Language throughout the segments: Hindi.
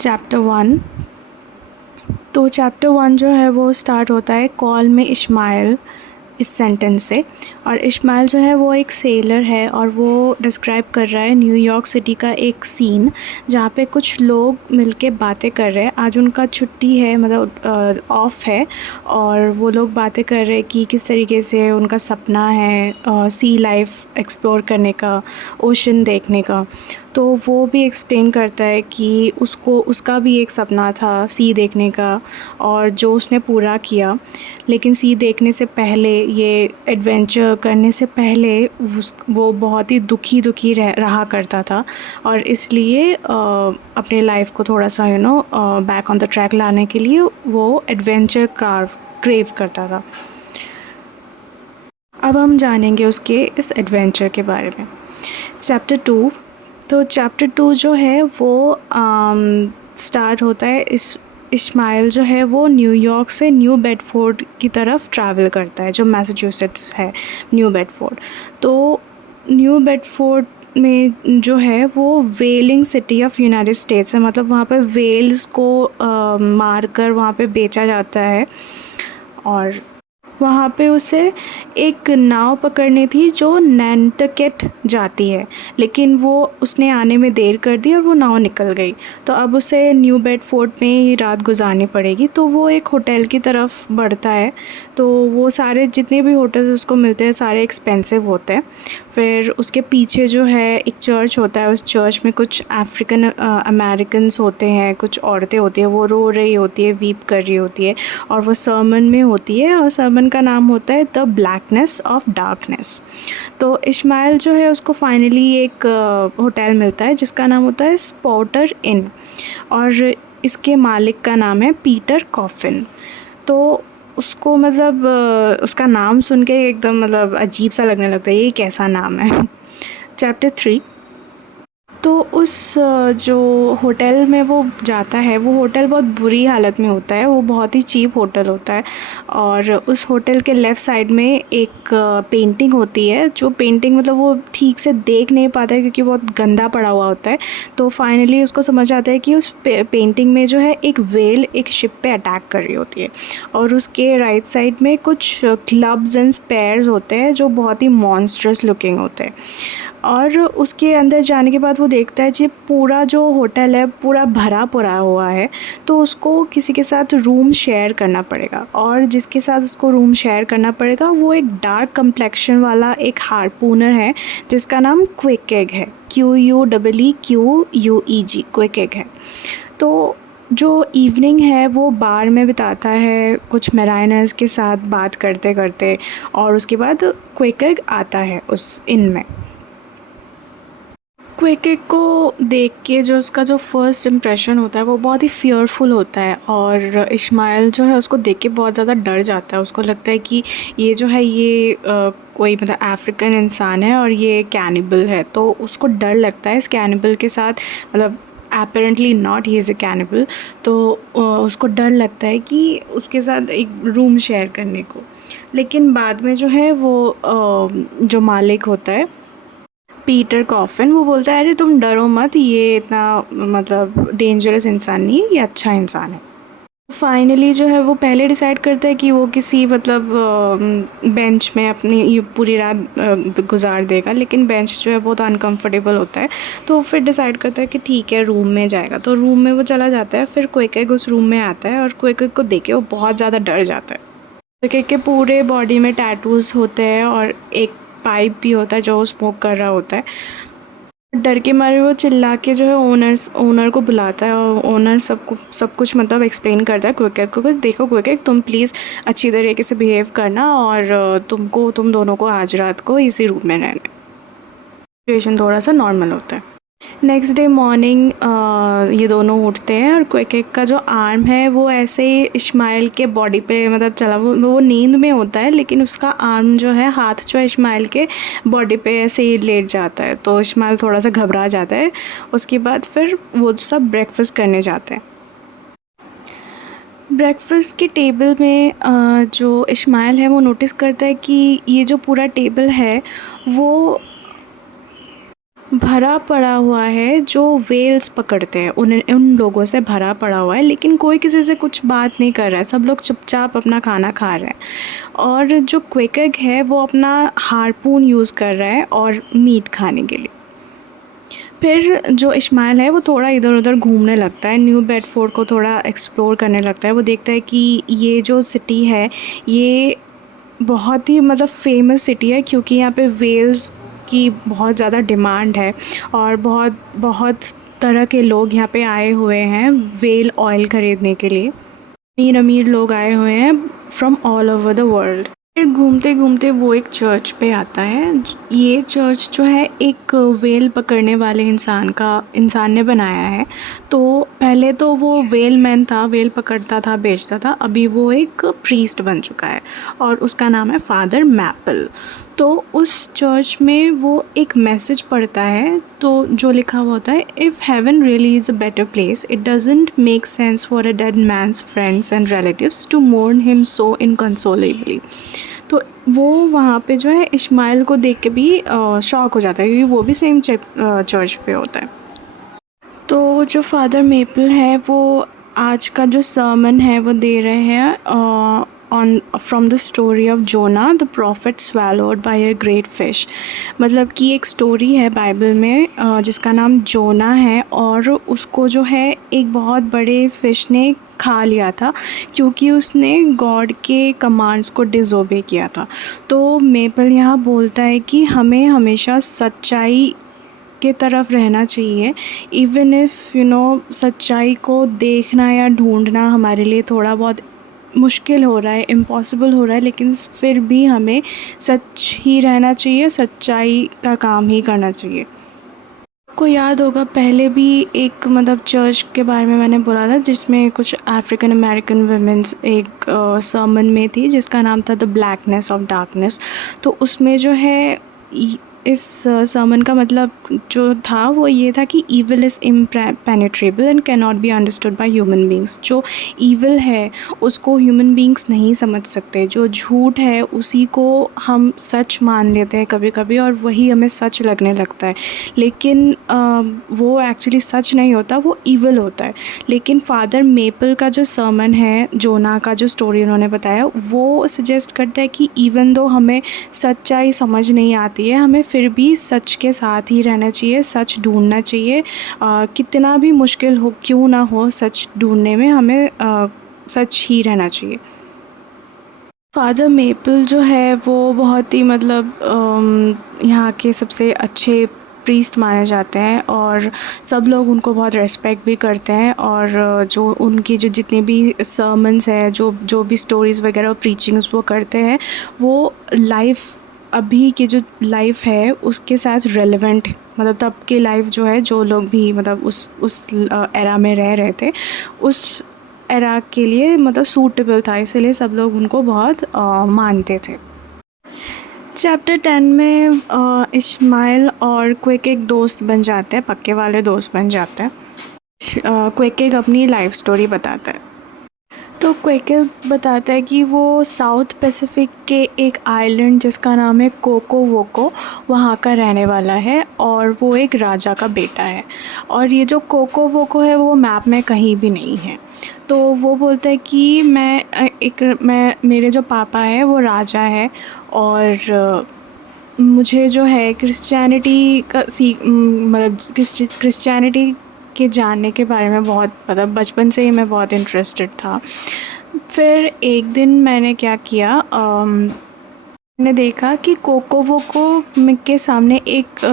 चैप्टर 1। तो चैप्टर 1 जो है वो स्टार्ट होता है कॉल में इस्माइल इस सेंटेंस से। और इस्माइल जो है वो एक सेलर है और वो डिस्क्राइब कर रहा है न्यूयॉर्क सिटी का एक सीन जहाँ पे कुछ लोग मिलके बातें कर रहे हैं। आज उनका छुट्टी है, मतलब ऑफ है, और वो लोग बातें कर रहे हैं कि किस तरीके से उनका सपना है सी लाइफ एक्सप्लोर करने का, ओशन देखने का। तो वो भी एक्सप्लेन करता है कि उसका भी एक सपना था सी देखने का और जो उसने पूरा किया। लेकिन सी देखने से पहले, ये एडवेंचर करने से पहले वो बहुत ही दुखी रहा करता था और इसलिए अपने लाइफ को थोड़ा सा बैक ऑन द ट्रैक लाने के लिए वो एडवेंचर क्रेव करता था। अब हम जानेंगे उसके इस एडवेंचर के बारे में। चैप्टर 2। तो चैप्टर 2 जो है वो स्टार्ट होता है इस्माइल जो है वो न्यूयॉर्क से न्यू बेडफोर्ड की तरफ ट्रैवल करता है, जो मैसाचुसेट्स है न्यू बेडफोर्ड। तो न्यू बेडफोर्ड में जो है वो वेलिंग सिटी ऑफ यूनाइटेड स्टेट्स है, मतलब वहाँ पे वेल्स को मार कर वहाँ पे बेचा जाता है। और वहाँ पे उसे एक नाव पकड़नी थी जो नैंटकेट जाती है, लेकिन वो उसने आने में देर कर दी और वो नाव निकल गई। तो अब उसे न्यू बेडफोर्ड में ही रात गुजारनी पड़ेगी। तो वो एक होटल की तरफ बढ़ता है। तो वो सारे जितने भी होटल्स उसको मिलते हैं सारे एक्सपेंसिव होते हैं। फिर उसके पीछे जो है एक चर्च होता है, उस चर्च में कुछ अफ्रीकन अमेरिकन्स होते हैं, कुछ औरतें होती हैं, वो रो रही होती है, वीप कर रही होती है और वो सर्मन में होती है और सर्मन का नाम होता है द ब्लैकनेस ऑफ डार्कनेस। तो इस्माइल जो है उसको फाइनली एक होटल मिलता है जिसका नाम होता है स्पॉटर इन और इसके मालिक का नाम है पीटर कॉफिन। तो उसको मतलब उसका नाम सुन के एकदम मतलब अजीब सा लगने लगता है, ये कैसा नाम है। चैप्टर 3। तो उस जो होटल में वो जाता है, वो होटल बहुत बुरी हालत में होता है, वो बहुत ही चीप होटल होता है। और उस होटल के लेफ़्ट साइड में एक पेंटिंग होती है, जो पेंटिंग मतलब वो ठीक से देख नहीं पाता है क्योंकि बहुत गंदा पड़ा हुआ होता है। तो फाइनली उसको समझ आता है कि उस पेंटिंग में जो है एक व्हेल एक शिप पे अटैक कर रही होती है और उसके राइट साइड में कुछ क्लब्स एंड स्पेयर्स होते हैं जो बहुत ही मॉन्स्ट्रस लुकिंग होते हैं। और उसके अंदर जाने के बाद वो देखता है कि पूरा जो होटल है पूरा भरा पड़ा हुआ है, तो उसको किसी के साथ रूम शेयर करना पड़ेगा। और जिसके साथ उसको रूम शेयर करना पड़ेगा वो एक डार्क कम्प्लेक्शन वाला एक हार्पूनर है जिसका नाम क्विकेग है, QUEEQUEG, क्विकेग है। तो जो इवनिंग है वो बार में बिताता है कुछ मैराइनर्स के साथ बात करते करते, और उसके बाद क्विकेग आता है उस इन में। क्विकेक को देख के जो उसका जो फर्स्ट इम्प्रेशन होता है वो बहुत ही फ़ियरफुल होता है और इस्माइल जो है उसको देख के बहुत ज़्यादा डर जाता है। उसको लगता है कि ये जो है ये कोई मतलब अफ्रीकन इंसान है और ये कैनिबल है, तो उसको डर लगता है इस कैनिबल के साथ, मतलब apparently not he is a cannibal. तो उसको डर लगता है कि उसके साथ एक रूम शेयर करने को। लेकिन बाद में जो है वो जो मालिक होता है पीटर कॉफिन, वो बोलता है अरे तुम डरो मत, ये इतना मतलब डेंजरस इंसान नहीं है, ये अच्छा इंसान है। फाइनली जो है वो पहले डिसाइड करता है कि वो किसी मतलब बेंच में अपनी ये पूरी रात गुजार देगा, लेकिन बेंच जो है बहुत अनकंफर्टेबल होता है। तो फिर डिसाइड करता है कि ठीक है रूम में जाएगा, तो रूम में वो चला जाता है। फिर क्विकेग उस रूम में आता है और क्विकेग को देख के वो बहुत ज़्यादा डर जाता है। क्विकेग के पूरे बॉडी में टैटूज़ होते हैं और एक पाइप भी होता है जो वो स्मोक कर रहा होता है। डर के मारे वो चिल्ला के जो है ओनर को बुलाता है और ओनर सब कुछ मतलब एक्सप्लेन करता है क्विकेग को, देखो क्विकेग तुम प्लीज़ अच्छी तरीके से बिहेव करना और तुम दोनों को आज रात को इसी रूम में रहना है। सिचुएशन थोड़ा सा नॉर्मल होता है। नेक्स्ट डे मॉर्निंग ये दोनों उठते हैं और क्विकेग का जो आर्म है वो ऐसे ही इस्माइल के बॉडी पे मतलब चला, वो नींद में होता है लेकिन उसका आर्म जो है, हाथ जो है इस्माइल के बॉडी पे ऐसे ही लेट जाता है। तो इस्माइल थोड़ा सा घबरा जाता है। उसके बाद फिर वो सब ब्रेकफास्ट करने जाते हैं। ब्रेकफास्ट के टेबल में जो इस्माइल है वो नोटिस करता है कि ये जो पूरा टेबल है वो भरा पड़ा हुआ है, जो वेल्स पकड़ते हैं उन उन लोगों से भरा पड़ा हुआ है, लेकिन कोई किसी से कुछ बात नहीं कर रहा है, सब लोग चुपचाप अपना खाना खा रहे हैं। और जो क्विकग है वो अपना हार्पून यूज़ कर रहा है और मीट खाने के लिए। फिर जो इस्माइल है वो थोड़ा इधर उधर घूमने लगता है, न्यू बेडफोर्ड को थोड़ा एक्सप्लोर करने लगता है। वो देखता है कि ये जो सिटी है ये बहुत ही मतलब फेमस सिटी है, क्योंकि यहाँ पे वेल्स की बहुत ज़्यादा डिमांड है और बहुत बहुत तरह के लोग यहाँ पे आए हुए हैं वेल ऑयल ख़रीदने के लिए। अमीर अमीर लोग आए हुए हैं from all over the world. फिर घूमते घूमते वो एक चर्च पे आता है। ये चर्च जो है एक वेल पकड़ने वाले इंसान ने बनाया है। तो पहले तो वो वेल मैन था, वेल पकड़ता था, बेचता था। अभी वो एक प्रीस्ट बन चुका है और उसका नाम है फादर मैपल। तो उस चर्च में वो एक मैसेज पढ़ता है, तो जो लिखा हुआ होता है, if heaven really is a better place, it doesn't make sense for a dead man's friends and relatives to mourn him so inconsolably. तो वो वहाँ पे जो है इस्माइल को देख के भी शॉक हो जाता है, क्योंकि वो भी सेम चर्च पे होता है। तो जो फादर मेपल है वो आज का जो सर्मन है वो दे रहे हैं on from the story of Jonah the prophet swallowed by a great fish. मतलब कि एक स्टोरी है बाइबल में जिसका नाम जोना है, और उसको जो है एक बहुत बड़े फ़िश ने खा लिया था, क्योंकि उसने गॉड के कमांड्स को डिज़ोबे किया था। तो मेपल यहाँ बोलता है कि हमें हमेशा सच्चाई के तरफ रहना चाहिए, इवन इफ़ सच्चाई को देखना या ढूंढना हमारे लिए थोड़ा बहुत मुश्किल हो रहा है, इम्पॉसिबल हो रहा है, लेकिन फिर भी हमें सच ही रहना चाहिए, सच्चाई का काम ही करना चाहिए। आपको याद होगा पहले भी एक मतलब चर्च के बारे में मैंने बोला था, जिसमें कुछ अफ्रीकन अमेरिकन वुमेन्स एक सर्मन में थी जिसका नाम था द ब्लैकनेस ऑफ डार्कनेस। तो उसमें जो है इस सर्मन का मतलब जो था वो ये था कि evil is impenetrable and can not be understood by human beings. जो ईविल है उसको ह्यूमन बींग्स नहीं समझ सकते, जो झूठ है उसी को हम सच मान लेते हैं कभी कभी, और वही हमें सच लगने लगता है, लेकिन वो एक्चुअली सच नहीं होता, वो ईविल होता है। लेकिन फादर मेपल का जो सर्मन है, जोना का जो स्टोरी उन्होंने बताया, वो सजेस्ट करता है कि इवन दो हमें सच्चाई समझ नहीं आती है, हमें फिर भी सच के साथ ही रहना चाहिए, सच ढूंढना चाहिए। कितना भी मुश्किल हो क्यों ना हो, सच ढूंढने में हमें सच ही रहना चाहिए। फादर मेपल जो है वो बहुत ही मतलब यहाँ के सबसे अच्छे प्रीस्ट माने जाते हैं, और सब लोग उनको बहुत रेस्पेक्ट भी करते हैं। और जो उनकी जो जितनी भी सर्मन्स हैं, जो जो भी स्टोरीज़ वगैरह प्रीचिंग्स वो करते हैं, वो लाइफ अभी की जो लाइफ है उसके साथ रेलेवेंट, मतलब तब की लाइफ जो है, जो लोग भी मतलब उस एरा में रह रहे थे, उस एरा के लिए मतलब सूटेबल था, इसलिए सब लोग उनको बहुत मानते थे। चैप्टर 10 में इस्माइल और क्विक दोस्त बन जाते हैं, पक्के वाले दोस्त बन जाते हैं। क्विक अपनी लाइफ स्टोरी बताता है। तो क्विक बताता है कि वो साउथ पैसिफिक के एक आइलैंड जिसका नाम है कोको वोको, वहाँ का रहने वाला है, और वो एक राजा का बेटा है। और ये जो कोको वोको है वो मैप में कहीं भी नहीं है। तो वो बोलता है कि मैं मेरे जो पापा है वो राजा है, और मुझे जो है क्रिश्चियनिटी का मतलब क्रिश्चियनिटी के जानने के बारे में बहुत मतलब बचपन से ही मैं बहुत इंटरेस्टेड था। फिर एक दिन मैंने क्या किया, मैंने देखा कि कोको वोको के सामने एक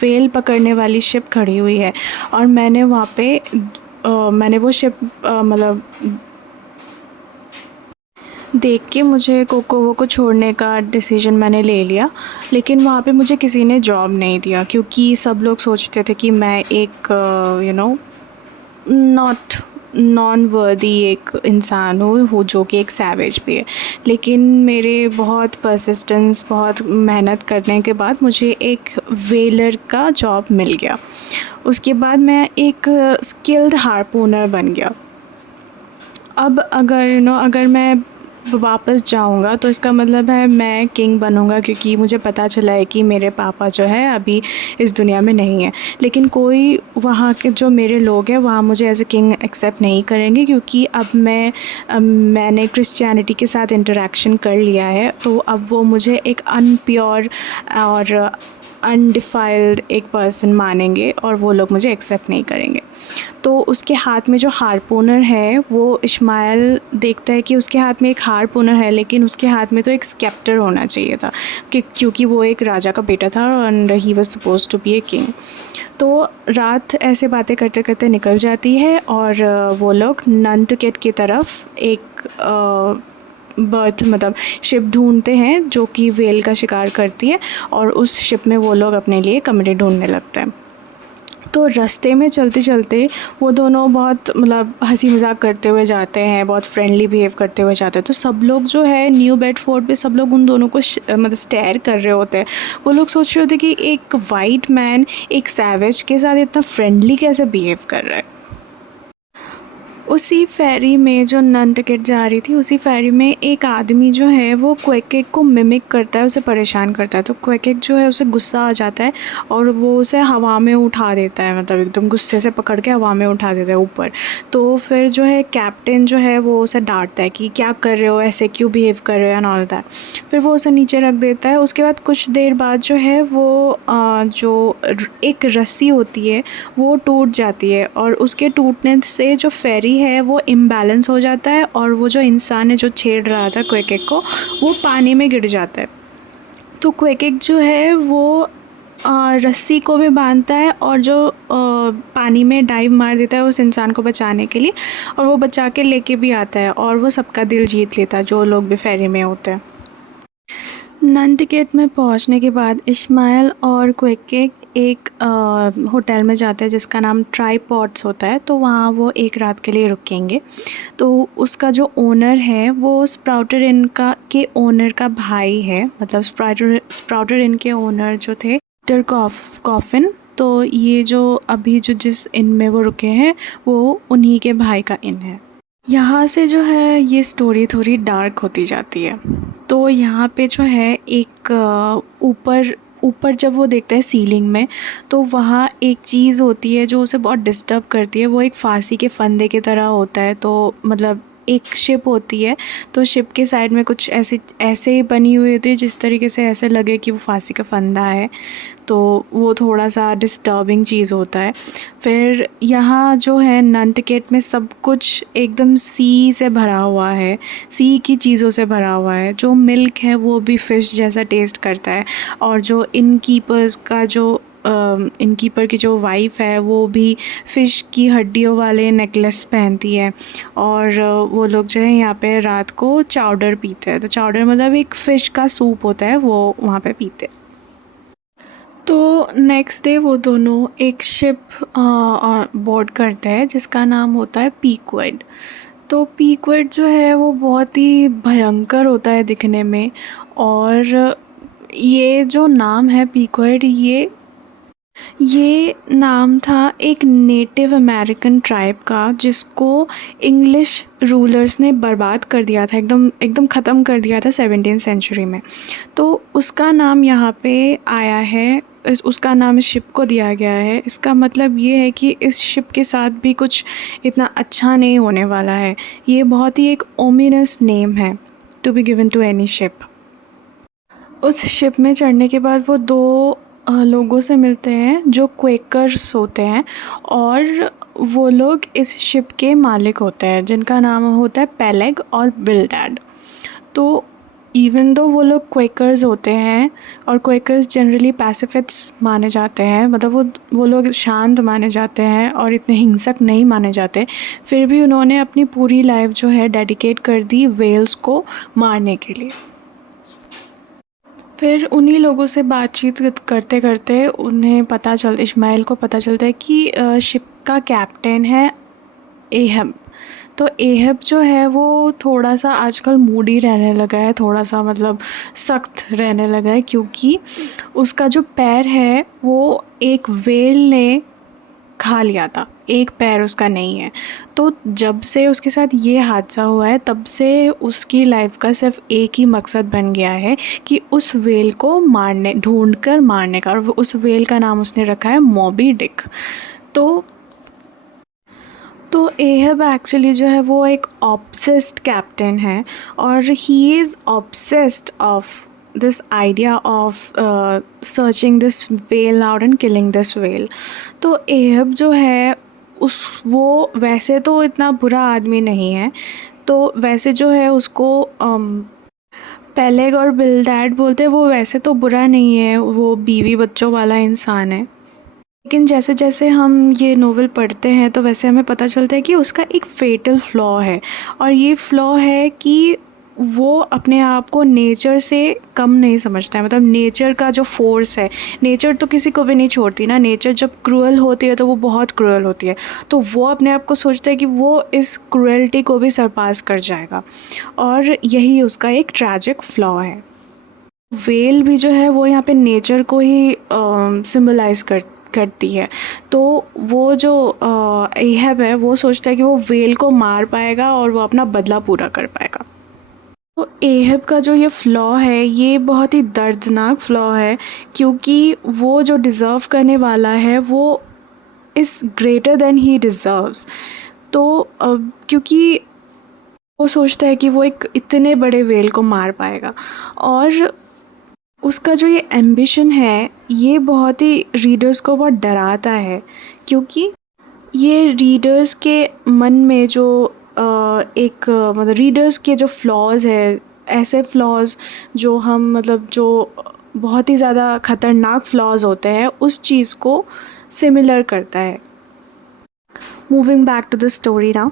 व्हेल पकड़ने वाली शिप खड़ी हुई है, और मैंने वहाँ पे मैंने वो शिप मतलब देख के मुझे कोको वोको छोड़ने का डिसीजन मैंने ले लिया। लेकिन वहाँ पे मुझे किसी ने जॉब नहीं दिया, क्योंकि सब लोग सोचते थे कि मैं एक नॉट नॉन वर्दी एक इंसान हूँ जो कि एक सैवेज भी है। लेकिन मेरे बहुत परसिस्टेंस, बहुत मेहनत करने के बाद मुझे एक वेलर का जॉब मिल गया। उसके बाद मैं एक स्किल्ड हार्पूनर बन गया। अब अगर मैं वापस जाऊंगा तो इसका मतलब है मैं किंग बनूंगा, क्योंकि मुझे पता चला है कि मेरे पापा जो है अभी इस दुनिया में नहीं है। लेकिन कोई वहाँ के जो मेरे लोग हैं वहाँ मुझे एज ए किंग एक्सेप्ट नहीं करेंगे, क्योंकि मैंने क्रिश्चियनिटी के साथ इंटरेक्शन कर लिया है। तो अब वो मुझे एक अनप्योर और अनडिफाइल्ड एक पर्सन मानेंगे और वो लोग मुझे एक्सेप्ट नहीं करेंगे। तो उसके हाथ में जो हारपूनर है, वो इश्माइल देखता है कि उसके हाथ में एक हारपूनर है, लेकिन उसके हाथ में तो एक स्केप्टर होना चाहिए था, क्योंकि वो एक राजा का बेटा था and he was suppose to be a king. तो रात ऐसे बातें करते करते निकल जाती है और वो लोग नंटकेट की तरफ एक बर्थ मतलब शिप ढूंढते हैं जो कि व्हेल का शिकार करती है, और उस शिप में वो लोग अपने लिए कमरे ढूंढने लगते हैं। तो रास्ते में चलते चलते वो दोनों बहुत मतलब हंसी मजाक करते हुए जाते हैं, बहुत फ्रेंडली बिहेव करते हुए जाते हैं। तो सब लोग जो है न्यू बेडफोर्ड पे सब लोग उन दोनों को मतलब स्टेयर कर रहे होते हैं। वो लोग सोच रहे होते कि एक वाइट मैन एक सैवेज के साथ इतना फ्रेंडली कैसे बिहेव कर रहा है। उसी फेरी में जो नंटकेट जा रही थी, उसी फेरी में एक आदमी जो है वो क्वेकेक को मिमिक करता है, उसे परेशान करता है। तो क्वेकेक जो है उसे गुस्सा आ जाता है और वो उसे हवा में उठा देता है, मतलब एकदम गुस्से से पकड़ के हवा में उठा देता है ऊपर। तो फिर जो है कैप्टन जो है वो उसे डांटता है कि क्या कर रहे हो, ऐसे क्यों बिहेव कर रहे हो एंड ऑल दैट। फिर वो उसे नीचे रख देता है। उसके बाद कुछ देर बाद जो है वो एक रस्सी होती है वो टूट जाती है, और उसके टूटने से जो फेरी है वो इम्बैलेंस हो जाता है, और वो जो इंसान है जो छेड़ रहा था क्वेकेक को, वो पानी में गिर जाता है। तो क्वेकेक जो है वो रस्सी को भी बांधता है और जो पानी में डाइव मार देता है उस इंसान को बचाने के लिए, और वो बचा के लेके भी आता है और वो सबका दिल जीत लेता है जो लोग भी फेरी में होते हैं। नंटकेट में पहुंचने के बाद इस्माइल और क्वेकेक एक होटल में जाते हैं जिसका नाम ट्राइपॉड्स होता है। तो वहाँ वो एक रात के लिए रुकेंगे। तो उसका जो ओनर है वो स्प्राउटेड इन का के ओनर का भाई है, मतलब स्प्राउटेड इन के ओनर जो थे डर कॉफिन। तो ये जो अभी जो जिस इन में वो रुके हैं वो उन्हीं के भाई का इन है। यहाँ से जो है ये स्टोरी थोड़ी डार्क होती जाती है। तो यहाँ पे जो है एक ऊपर ऊपर जब वो देखता है सीलिंग में, तो वहाँ एक चीज़ होती है जो उसे बहुत डिस्टर्ब करती है। वो एक फांसी के फंदे की तरह होता है। तो मतलब एक शिप होती है, तो शिप के साइड में कुछ ऐसे ऐसे ही बनी हुई होती है जिस तरीके से ऐसे लगे कि वो फांसी का फंदा है। तो वो थोड़ा सा डिस्टर्बिंग चीज़ होता है। फिर यहाँ जो है नंटकेट में सब कुछ एकदम सी से भरा हुआ है, सी की चीज़ों से भरा हुआ है। जो मिल्क है वो भी फ़िश जैसा टेस्ट करता है, और जो इनकीपर की जो वाइफ़ है वो भी फ़िश की हड्डियों वाले नेकलेस पहनती है। और वो लोग जो है यहाँ पे रात को चाउडर पीते हैं। तो चाउडर मतलब एक फ़िश का सूप होता है, वो वहाँ पे पीते हैं। तो नेक्स्ट डे वो दोनों एक शिप बोर्ड करते हैं जिसका नाम होता है पीक्वेड। तो पीक्वेड जो है वो बहुत ही भयंकर होता है दिखने में। और ये जो नाम है पीक्वेड, ये नाम था एक नेटिव अमेरिकन ट्राइब का जिसको इंग्लिश रूलर्स ने बर्बाद कर दिया था, एकदम एकदम ख़त्म कर दिया था 17वीं सेंचुरी में। तो उसका नाम यहाँ पे आया है, उसका नाम इस शिप को दिया गया है। इसका मतलब ये है कि इस शिप के साथ भी कुछ इतना अच्छा नहीं होने वाला है। ये बहुत ही एक ओमिनस नेम है to be given to any ship. उस शिप में चढ़ने के बाद वो दो लोगों से मिलते हैं जो क्वेकर्स होते हैं, और वो लोग इस शिप के मालिक होते हैं जिनका नाम होता है पेलेग और बिल्डैड। तो इवन दो वो लोग क्वेकर्स होते हैं, और क्वेकर्स जनरली पैसिफिस्ट्स माने जाते हैं, मतलब वो लोग शांत माने जाते हैं और इतने हिंसक नहीं माने जाते, फिर भी उन्होंने अपनी पूरी लाइफ जो है डेडिकेट कर दी वेल्स को मारने के लिए। फिर उन्हीं लोगों से बातचीत करते करते इस्माइल को पता चलता है कि शिप का कैप्टन है एहब। तो एहब जो है वो थोड़ा सा आजकल मूडी रहने लगा है, थोड़ा सा मतलब सख्त रहने लगा है, क्योंकि उसका जो पैर है वो एक वेल ने खा लिया था, एक पैर उसका नहीं है। तो जब से उसके साथ ये हादसा हुआ है तब से उसकी लाइफ का सिर्फ एक ही मकसद बन गया है कि उस व्हेल को मारने, ढूंढ कर मारने का, और उस व्हेल का नाम उसने रखा है मॉबी डिक। तो एहब एक्चुअली जो है वो एक ऑब्सेस्ड कैप्टन है, और he is obsessed of this idea of searching this whale out and killing this whale. तो एहब जो है वो वैसे तो इतना बुरा आदमी नहीं है, तो वैसे जो है उसको पेलेग और बिल्डैड बोलते हैं, वो वैसे तो बुरा नहीं है, वो बीवी बच्चों वाला इंसान है। लेकिन जैसे जैसे हम ये नोवेल पढ़ते हैं तो वैसे हमें पता चलता है कि उसका एक फेटल फ्लॉ है, और ये फ्लॉ है कि वो अपने आप को नेचर से कम नहीं समझता है। मतलब नेचर का जो फोर्स है, नेचर तो किसी को भी नहीं छोड़ती ना, नेचर जब क्रूअल होती है तो वो बहुत क्रूअल होती है, तो वो अपने आप को सोचता है कि वो इस क्रूअल्टी को भी सरपास कर जाएगा, और यही उसका एक ट्रैजिक फ्लॉ है। वेल भी जो है वो यहाँ पे नेचर को ही सिम्बलाइज़ करती है। तो वो जो एहब है वो सोचता है कि वो वेल को मार पाएगा और वो अपना बदला पूरा कर पाएगा। तो एहब का जो ये फ्लॉ है ये बहुत ही दर्दनाक फ्लॉ है, क्योंकि वो जो डिज़र्व करने वाला है वो is greater than he deserves. तो क्योंकि वो सोचता है कि वो एक इतने बड़े वेल को मार पाएगा, और उसका जो ये एम्बिशन है ये बहुत ही रीडर्स को बहुत डराता है, क्योंकि ये रीडर्स के मन में जो एक मतलब रीडर्स के जो फ्लॉज है, ऐसे फ्लॉज जो हम मतलब जो बहुत ही ज़्यादा ख़तरनाक फ्लॉज होते हैं, उस चीज़ को सिमिलर करता है। Moving back to the story ना,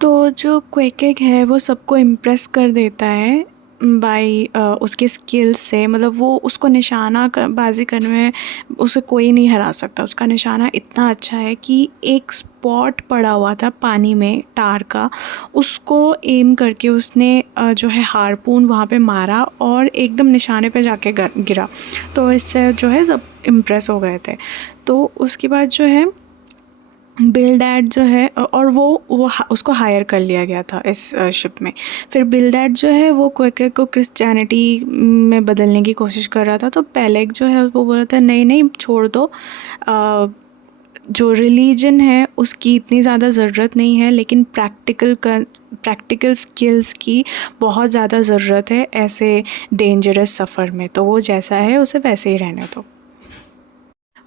तो जो क्वेकेक है वो सबको इम्प्रेस कर देता है बाई उसके स्किल्स से। मतलब वो उसको निशाना बाजी करने में उसे कोई नहीं हरा सकता। उसका निशाना इतना अच्छा है कि एक स्पॉट पड़ा हुआ था पानी में टार का, उसको एम करके उसने जो है हारपून वहाँ पे मारा और एकदम निशाने पे जाके गिरा। तो इससे जो है सब इम्प्रेस हो गए थे। तो उसके बाद जो है बिल्डैड जो है, और वो उसको हायर कर लिया गया था इस शिप में। फिर बिल्डैड जो है वो क्वेकर को क्रिश्चियनिटी में बदलने की कोशिश कर रहा था। तो पेलेग जो है वो बोल रहा था नहीं नहीं छोड़ दो, जो रिलीजन है उसकी इतनी ज़्यादा ज़रूरत नहीं है, लेकिन प्रैक्टिकल स्किल्स की बहुत ज़्यादा ज़रूरत है ऐसे डेंजरस सफ़र में। तो वो जैसा है उसे वैसे ही रहने दो।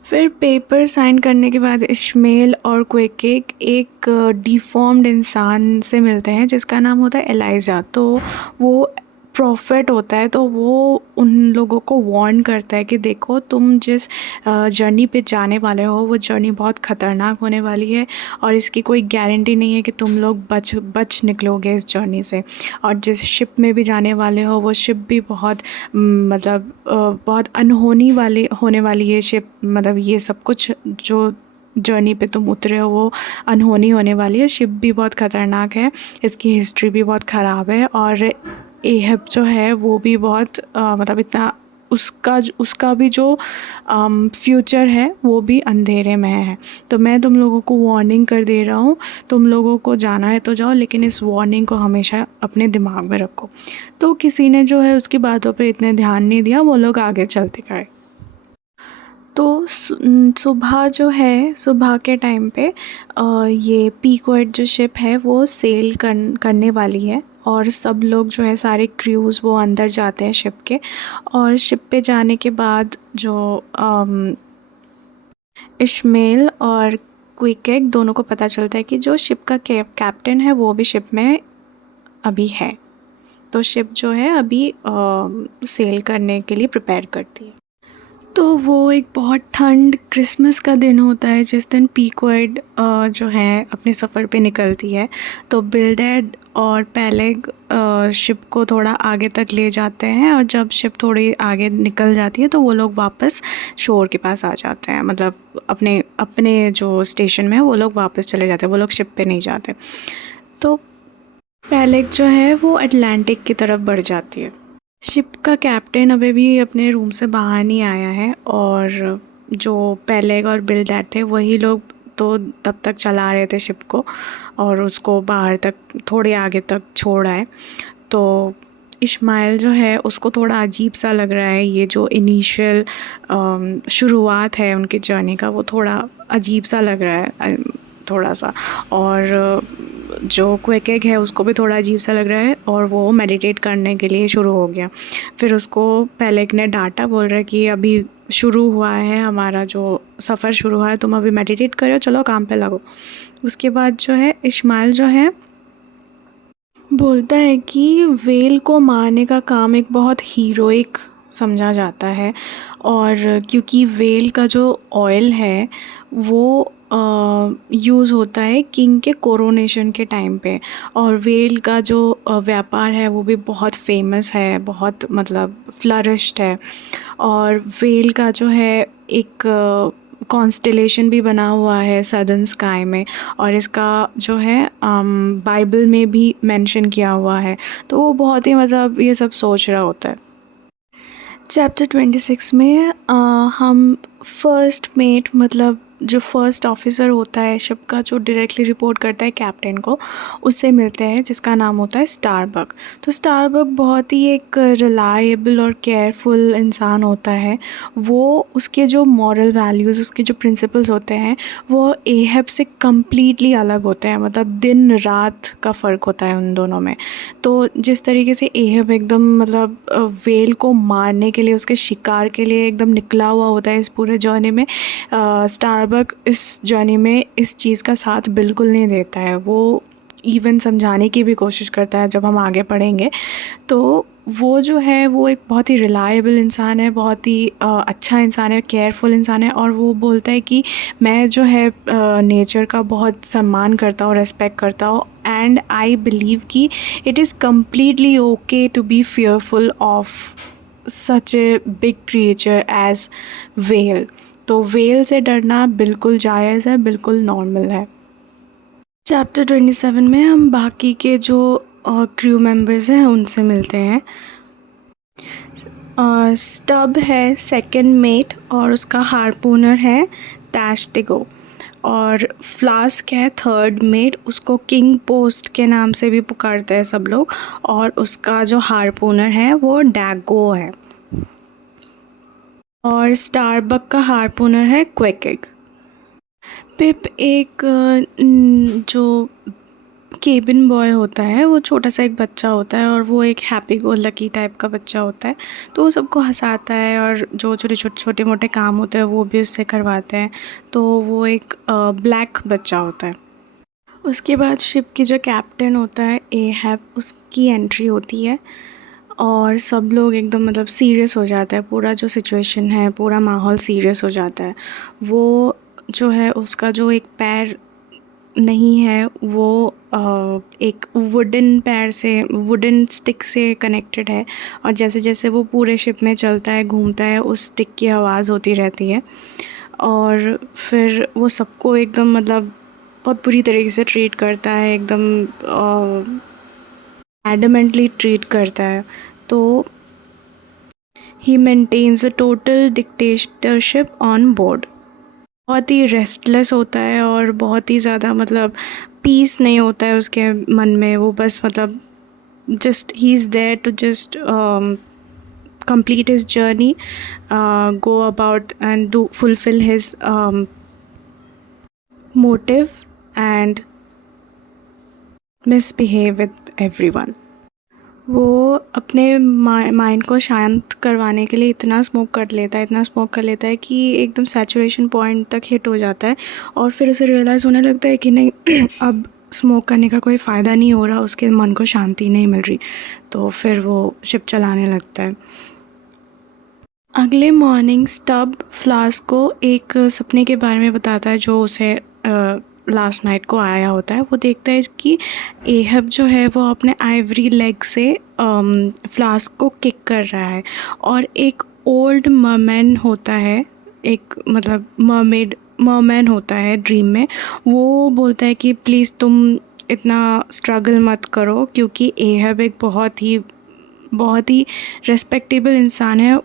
फिर पेपर साइन करने के बाद इश्मेल और क्वेकेक एक डिफॉर्म्ड इंसान से मिलते हैं जिसका नाम होता है एलाइजा। तो वो प्रॉफिट होता है, तो वो उन लोगों को वार्न करता है कि देखो तुम जिस जर्नी पे जाने वाले हो वो जर्नी बहुत ख़तरनाक होने वाली है, और इसकी कोई गारंटी नहीं है कि तुम लोग बच निकलोगे इस जर्नी से। और जिस शिप में भी जाने वाले हो वो शिप भी बहुत मतलब बहुत अनहोनी वाली होने वाली है शिप। मतलब ये सब कुछ जो जर्नी पे तुम उतरे हो वो अनहोनी होने वाली है। शिप भी बहुत ख़तरनाक है, इसकी हिस्ट्री भी बहुत ख़राब है, और एहब जो है वो भी बहुत मतलब इतना उसका भी जो फ्यूचर है वो भी अंधेरे में है। तो मैं तुम लोगों को वार्निंग कर दे रहा हूँ, तुम लोगों को जाना है तो जाओ, लेकिन इस वार्निंग को हमेशा अपने दिमाग में रखो। तो किसी ने जो है उसकी बातों पे इतने ध्यान नहीं दिया, वो लोग आगे चलते गए। तो सुबह जो है, सुबह के टाइम पे ये पीकॉयट जो शिप है वो सेल करने वाली है, और सब लोग जो है सारे क्रूज़ वो अंदर जाते हैं शिप के। और शिप पे जाने के बाद जो इश्मेल और क्विकेक दोनों को पता चलता है कि जो शिप का कैप्टन है वो भी शिप में अभी है। तो शिप जो है अभी सेल करने के लिए प्रिपेयर करती है। तो वो एक बहुत ठंड क्रिसमस का दिन होता है जिस दिन पीकॉयट जो है अपने सफ़र पे निकलती है। तो बिल्डैड और पेलेग शिप को थोड़ा आगे तक ले जाते हैं, और जब शिप थोड़ी आगे निकल जाती है तो वो लोग वापस शोर के पास आ जाते हैं। मतलब अपने अपने जो स्टेशन में है वो लोग वापस चले जाते हैं, वो लोग शिप पे नहीं जाते। तो पेलेग जो है वो अटलांटिक की तरफ बढ़ जाती है। शिप का कैप्टन अभी भी अपने रूम से बाहर नहीं आया है, और जो पेलेग और बिल्डैड थे वही लोग तो तब तक चला रहे थे शिप को और उसको बाहर तक थोड़े आगे तक छोड़ आए। तो इश्माइल जो है उसको थोड़ा अजीब सा लग रहा है, ये जो इनिशियल शुरुआत है उनकी जर्नी का वो थोड़ा अजीब सा लग रहा है थोड़ा सा। और जो क्वेकेग है उसको भी थोड़ा अजीब सा लग रहा है और वो मेडिटेट करने के लिए शुरू हो गया। फिर उसको पेलेग ने डांटा, बोल रहा है कि अभी शुरू हुआ है हमारा जो सफ़र शुरू हुआ है, तुम अभी मेडिटेट करो, चलो काम पे लगो। उसके बाद जो है इश्माइल जो है बोलता है कि वेल को मारने का काम एक बहुत हीरोइक समझा जाता है, और क्योंकि वेल का जो ऑयल है वो यूज़ होता है किंग के कोरोनेशन के टाइम पे, और वेल का जो व्यापार है वो भी बहुत फेमस है, बहुत मतलब फ्लरिश्ड है। और वेल का जो है एक कॉन्स्टेलेशन भी बना हुआ है सदर्न स्काई में, और इसका जो है बाइबल में भी मेंशन किया हुआ है। तो वो बहुत ही मतलब ये सब सोच रहा होता है। चैप्टर 26 में हम फर्स्ट मेट मतलब जो फर्स्ट ऑफिसर होता है शिप का, जो डायरेक्टली रिपोर्ट करता है कैप्टन को, उससे मिलते हैं, जिसका नाम होता है स्टारबक। तो स्टारबक बहुत ही एक रिलायबल और केयरफुल इंसान होता है। वो उसके जो मॉरल वैल्यूज़, उसके जो प्रिंसिपल्स होते हैं वो एहब से कम्प्लीटली अलग होते हैं, मतलब दिन रात का फ़र्क होता है उन दोनों में। तो जिस तरीके से एहब एकदम मतलब वेल को मारने के लिए, उसके शिकार के लिए एकदम निकला हुआ होता है इस पूरे जर्नी में, स्टारबक इस जर्नी में इस चीज़ का साथ बिल्कुल नहीं देता है। वो इवन समझाने की भी कोशिश करता है, जब हम आगे पढ़ेंगे। तो वो जो है वो एक बहुत ही रिलायबल इंसान है, बहुत ही अच्छा इंसान है, केयरफुल इंसान है। और वो बोलता है कि मैं जो है नेचर का बहुत सम्मान करता हूँ, रेस्पेक्ट करता हूँ, एंड आई बिलीव कि it is completely okay to be fearful of such a big creature as well. तो वेल से डरना बिल्कुल जायज़ है, बिल्कुल नॉर्मल है। चैप्टर 27 में हम बाकी के जो क्रू मेंबर्स हैं उनसे मिलते हैं। स्टब है सेकंड मेट और उसका हार्पूनर है टैश्टिगो, और फ्लास्क है थर्ड मेट, उसको किंग पोस्ट के नाम से भी पुकारते हैं सब लोग, और उसका जो हार्पूनर है वो डैगो है। और स्टारबक का हार्पूनर है क्वेकेग। पिप एक जो केबिन बॉय होता है, वो छोटा सा एक बच्चा होता है, और वो एक हैप्पी गो लकी टाइप का बच्चा होता है। तो वो सबको हंसाता है और जो छोटे मोटे काम होते हैं वो भी उससे करवाते हैं। तो वो एक ब्लैक बच्चा होता है। उसके बाद शिप की जो कैप्टन होता है एहब, उसकी एंट्री होती है और सब लोग एकदम मतलब सीरियस हो जाता है, पूरा जो सिचुएशन है, पूरा माहौल सीरियस हो जाता है। वो जो है उसका जो एक पैर नहीं है वो एक वुडन पैर से, वुडन स्टिक से कनेक्टेड है, और जैसे जैसे वो पूरे शिप में चलता है, घूमता है, उस स्टिक की आवाज़ होती रहती है। और फिर वो सबको एकदम मतलब बहुत बुरी तरीके से ट्रीट करता है, एकदम एडमेंटली ट्रीट करता है। तो he maintains a total dictatorship on board. बहुत ही रेस्टलेस होता है और बहुत ही ज़्यादा मतलब पीस नहीं होता है उसके मन में। वो बस मतलब just he is there to just complete his journey, go about and do fulfill his motive and misbehave with everyone. वो अपने माइंड को शांत करवाने के लिए इतना स्मोक कर लेता है, इतना स्मोक कर लेता है कि एकदम सैचुरेशन पॉइंट तक हिट हो जाता है, और फिर उसे रियलाइज़ होने लगता है कि नहीं अब स्मोक करने का कोई फ़ायदा नहीं हो रहा, उसके मन को शांति नहीं मिल रही। तो फिर वो शिप चलाने लगता है। अगले मॉर्निंग स्टब फ्लास्क को एक सपने के बारे में बताता है जो उसे लास्ट नाइट को आया होता है। वो देखता है कि एहब जो है वो अपने आइवरी लेग से फ्लास्क को किक कर रहा है, और एक ओल्ड मरमैन होता है, एक मतलब मरमैन होता है ड्रीम में। वो बोलता है कि प्लीज़ तुम इतना स्ट्रगल मत करो, क्योंकि एहब एक बहुत ही रेस्पेक्टेबल इंसान है,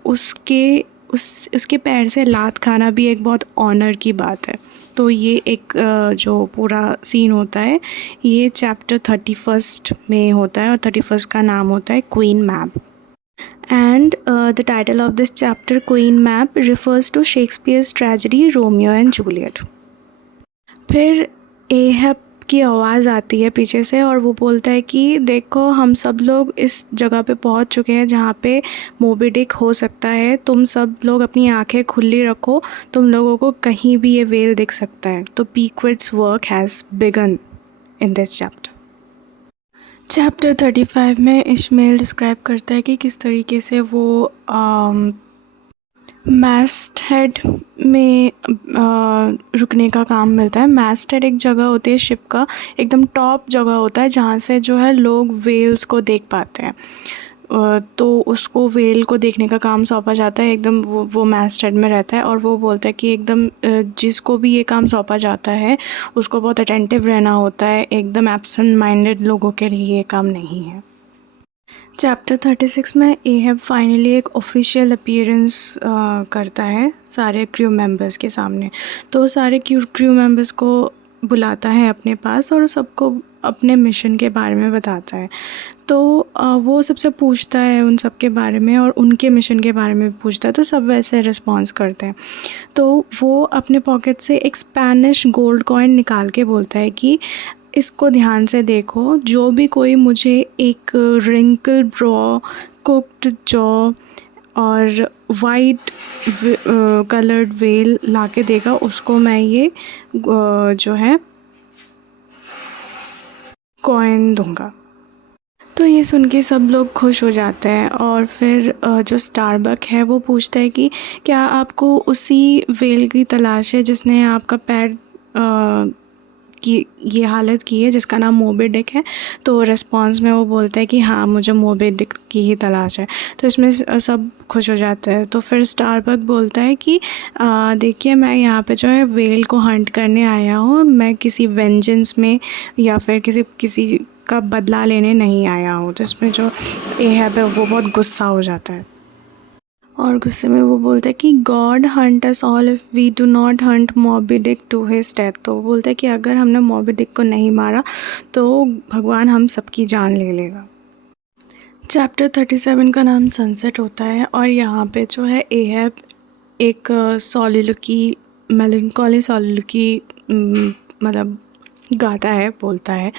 उसके पैर से लात खाना भी एक बहुत ऑनर की बात है। तो ये एक जो पूरा सीन होता है ये चैप्टर 31 में होता है और 31 का नाम होता है क्वीन मैब। And the title of this chapter, Queen Mab, refers to Shakespeare's tragedy Romeo and Juliet. फिर एहब की आवाज़ आती है पीछे से और वो बोलता है कि देखो हम सब लोग इस जगह पे पहुंच चुके हैं जहाँ पे मोबी डिक हो सकता है, तुम सब लोग अपनी आंखें खुली रखो, तुम लोगों को कहीं भी ये वेल दिख सकता है। तो Pequod's work has begun in this chapter. Chapter 35 में इश्मेल डिस्क्राइब करता है कि किस तरीके से वो मास्ट हेड में रुकने का काम मिलता है। मास्ट हेड एक जगह होती है शिप का, एकदम टॉप जगह होता है जहाँ से जो है लोग वेल्स को देख पाते हैं। तो उसको वेल को देखने का काम सौंपा जाता है, एकदम वो मास्ट हेड में रहता है और वो बोलता है कि एकदम जिसको भी ये काम सौंपा जाता है उसको बहुत अटेंटिव रहना होता है, एकदम एब्सेंट माइंडेड लोगों के लिए ये काम नहीं है। चैप्टर 36 में एहब फाइनली एक ऑफिशियल अपीयरेंस करता है सारे क्रू मेंबर्स के सामने। तो सारे क्रू मेंबर्स को बुलाता है अपने पास और सबको अपने मिशन के बारे में बताता है। तो वो सबसे पूछता है उन सब के बारे में और उनके मिशन के बारे में पूछता है, तो सब वैसे रिस्पॉन्स करते हैं। तो वो अपने पॉकेट से एक स्पेनिश गोल्ड कॉइन निकाल के बोलता है कि इसको ध्यान से देखो, जो भी कोई मुझे एक रिंकल ब्रो, कुक्ड जॉ और वाइट कलर्ड वेल लाके देगा उसको मैं ये जो है कॉइन दूंगा। तो ये सुन के सब लोग खुश हो जाते हैं और फिर जो स्टारबक है वो पूछता है कि क्या आपको उसी वेल की तलाश है जिसने आपका पैर की ये हालत की है, जिसका नाम मोबी डिक है। तो रिस्पॉन्स में वो बोलता है कि हाँ मुझे मोबी डिक की ही तलाश है। तो इसमें सब खुश हो जाते हैं। तो फिर स्टारबक बोलता है कि देखिए मैं यहाँ पे जो है वेल को हंट करने आया हूँ, मैं किसी वेंजेंस में या फिर किसी का बदला लेने नहीं आया हूँ। तो इसमें जो एहब है वो बहुत गुस्सा हो जाता है और गुस्से में वो बोलता है कि God hunt us all if we do not hunt Moby Dick to his death. तो वो बोलता है कि अगर हमने मोबी डिक को नहीं मारा तो भगवान हम सबकी जान ले लेगा। चैप्टर 37 का नाम सनसेट होता है और यहाँ पे जो है एहब एक सॉलिलोकी, मेलंकॉली सॉलिलोकी मतलब गाता है, बोलता है।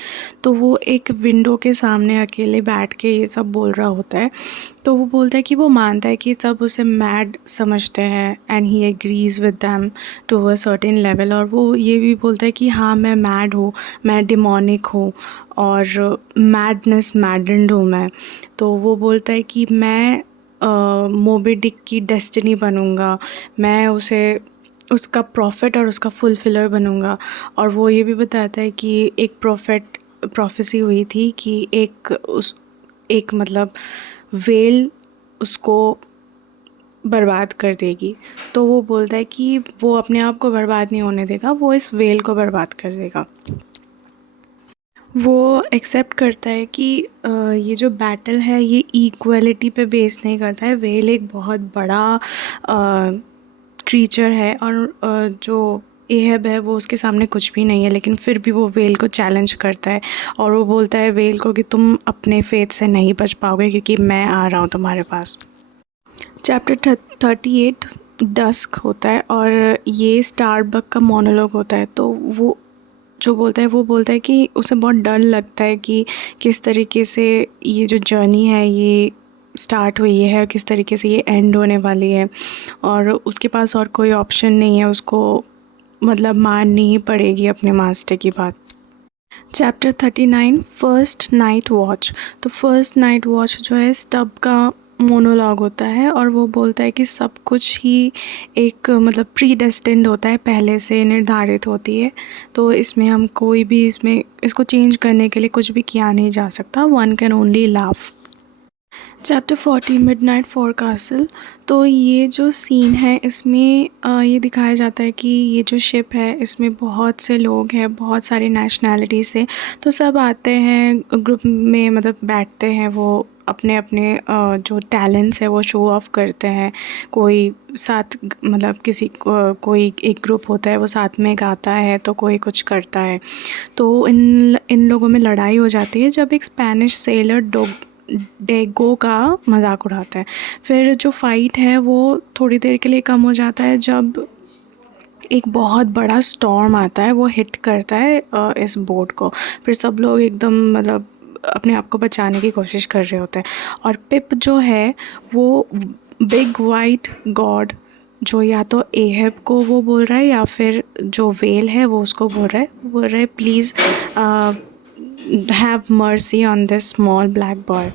तो वो एक विंडो के सामने अकेले बैठ के ये सब बोल रहा होता है। तो वो बोलता है कि वो मानता है कि सब उसे मैड समझते हैं and he agrees with them to a certain level. और वो ये भी बोलता है कि हाँ मैं मैड हूँ, मैं डिमोनिक हूँ और मैडनेस मैडेंड हूँ मैं। तो वो बोलता है कि मैं मोबी डिक की डेस्टिनी बनूँगा, मैं उसका प्रॉफिट और उसका फुलफिलर बनूँगा। और वो ये भी बताता है कि एक प्रोफेसी हुई थी कि एक मतलब वेल उसको बर्बाद कर देगी। तो वो बोलता है कि वो अपने आप को बर्बाद नहीं होने देगा, वो इस वेल को बर्बाद कर देगा। वो एक्सेप्ट करता है कि ये जो बैटल है ये इक्वलिटी पे बेस नहीं करता है। वेल एक बहुत बड़ा क्रीचर है और जो एहब है वो उसके सामने कुछ भी नहीं है, लेकिन फिर भी वो वेल को चैलेंज करता है और वो बोलता है वेल को कि तुम अपने फेथ से नहीं बच पाओगे क्योंकि मैं आ रहा हूँ तुम्हारे पास। चैप्टर 38 डस्क होता है और ये स्टारबक का मोनोलॉग होता है। तो वो जो बोलता है वो बोलता है कि उसे बहुत डर लगता है कि किस तरीके से ये जो जर्नी है ये स्टार्ट हुई है और किस तरीके से ये एंड होने वाली है और उसके पास और कोई ऑप्शन नहीं है, उसको मतलब माननी ही पड़ेगी अपने मास्टर की बात। Chapter 39 first night watch. तो फर्स्ट नाइट वॉच जो है स्टब का मोनोलॉग होता है और वो बोलता है कि सब कुछ ही एक मतलब प्री डेस्टिन्ड होता है, पहले से निर्धारित होती है। तो इसमें हम कोई भी इसको चेंज करने के लिए कुछ भी किया नहीं जा सकता, one can only laugh. Chapter 40 midnight forecastle. तो ये जो सीन है इसमें ये दिखाया जाता है कि ये जो शिप है इसमें बहुत से लोग हैं, बहुत सारी नेशनैलिटी से। तो सब आते हैं ग्रुप में, मतलब बैठते हैं, वो अपने अपने जो टैलेंट्स है वो शो ऑफ करते हैं। कोई साथ मतलब कोई एक ग्रुप होता है वो साथ में गाता है, तो कोई कुछ करता है। तो इन लोगों में लड़ाई हो जाती है जब एक स्पेनिश सेलर डेगो का मजाक उड़ाता है। फिर जो फाइट है वो थोड़ी देर के लिए कम हो जाता है जब एक बहुत बड़ा स्टॉर्म आता है, वो हिट करता है इस बोट को। फिर सब लोग एकदम मतलब अपने आप को बचाने की कोशिश कर रहे होते हैं। और पिप जो है वो बिग वाइट गॉड, जो या तो एहब को वो बोल रहा है या फिर जो वेल है वो उसको बोल रहा है please have mercy on this small black boy.